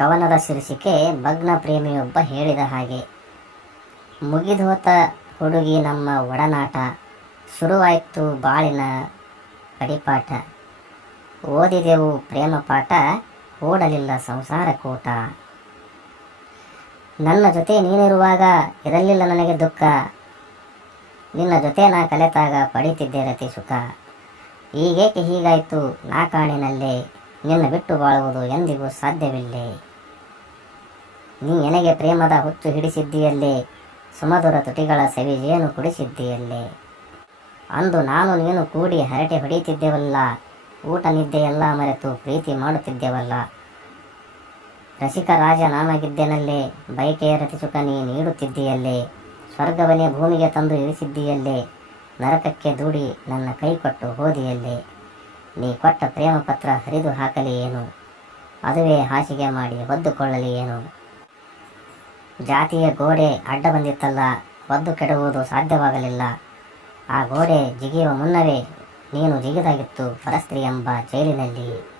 ಕವನದ ಶೀರ್ಷಿಕೆ ಭಗ್ನ ಪ್ರೇಮಿಯೊಬ್ಬ ಹೇಳಿದ ಹಾಗೆ. ಮುಗಿದೋತ ಹುಡುಗಿ ನಮ್ಮ ಒಡನಾಟ, ಶುರುವಾಯಿತು ಬಾಳಿನ ಕಡಿಪಾಠ. ಓದಿದೆವು ಪ್ರೇಮ ಪಾಠ, ಓಡಲಿಲ್ಲ ಸಂಸಾರ ಕೂಟ. ನನ್ನ ಜೊತೆ ನೀನಿರುವಾಗ ಇರಲಿಲ್ಲ ನನಗೆ ದುಃಖ. ನಿನ್ನ ಜೊತೆ ನಾ ಕಲೆತಾಗ ಪಡೀತಿದ್ದೆ ರತಿ ಸುಖ. ಈಗೇಕೆ ಹೀಗಾಯಿತು ನಾ ಕಾಣಿನಲ್ಲೇ ನಿನ್ನ ಬಿಟ್ಟು ಬಾಳುವುದು ಎಂದಿಗೂ ಸಾಧ್ಯವಿಲ್ಲೇ. ನೀ ನನಗೆ ಪ್ರೇಮದ ಹುಚ್ಚು ಹಿಡಿಸಿದ್ದೀಯಲ್ಲೇ, ಸುಮಧುರ ತುಟಿಗಳ ಸವಿಜೇನು ಕುಡಿಸಿದ್ದೀಯಲ್ಲೇ. ಅಂದು ನಾನು ನೀನು ಕೂಡಿ ಹರಟೆ ಹೊಡೆಯುತ್ತಿದ್ದೆವಲ್ಲ, ಊಟ ನಿದ್ದೆ ಎಲ್ಲ ಮರೆತು ಪ್ರೀತಿ ಮಾಡುತ್ತಿದ್ದೆವಲ್ಲ. ರಸಿಕ ರಾಜ ನಾನಾಗಿದ್ದೆನಲ್ಲೇ ಬಯಕೆಯ ರತಿಸುಖ ನೀ ನೀಡುತ್ತಿದ್ದೀಯಲ್ಲೇ. ಸ್ವರ್ಗವನೇ ಭೂಮಿಗೆ ತಂದು ಇಳಿಸಿದ್ದೀಯಲ್ಲೇ ನರಕಕ್ಕೆ ದೂಡಿ ನನ್ನ ಕೈ ಕೊಟ್ಟು ಹೋದಿಯಲ್ಲೇ. ನೀ ಕೊಟ್ಟ ಪ್ರೇಮ ಪತ್ರ ಹರಿದು ಹಾಕಲಿ ಏನು? ಅದುವೇ ಹಾಸಿಗೆ ಮಾಡಿ ಹೊದ್ದುಕೊಳ್ಳಲಿ ಏನು? ಜಾತಿಯ ಗೋಡೆ ಅಡ್ಡ ಬಂದಿತ್ತಲ್ಲ, ಒದ್ದು ಕೆಡುವುದು ಸಾಧ್ಯವಾಗಲಿಲ್ಲ. ಆ ಗೋಡೆ ಜಿಗಿಯುವ ಮುನ್ನವೇ ನೀನು ಜಿಗಿದಾಗಿತ್ತು ಪರಸ್ತ್ರೀ ಎಂಬ ಜೈಲಿನಲ್ಲಿ.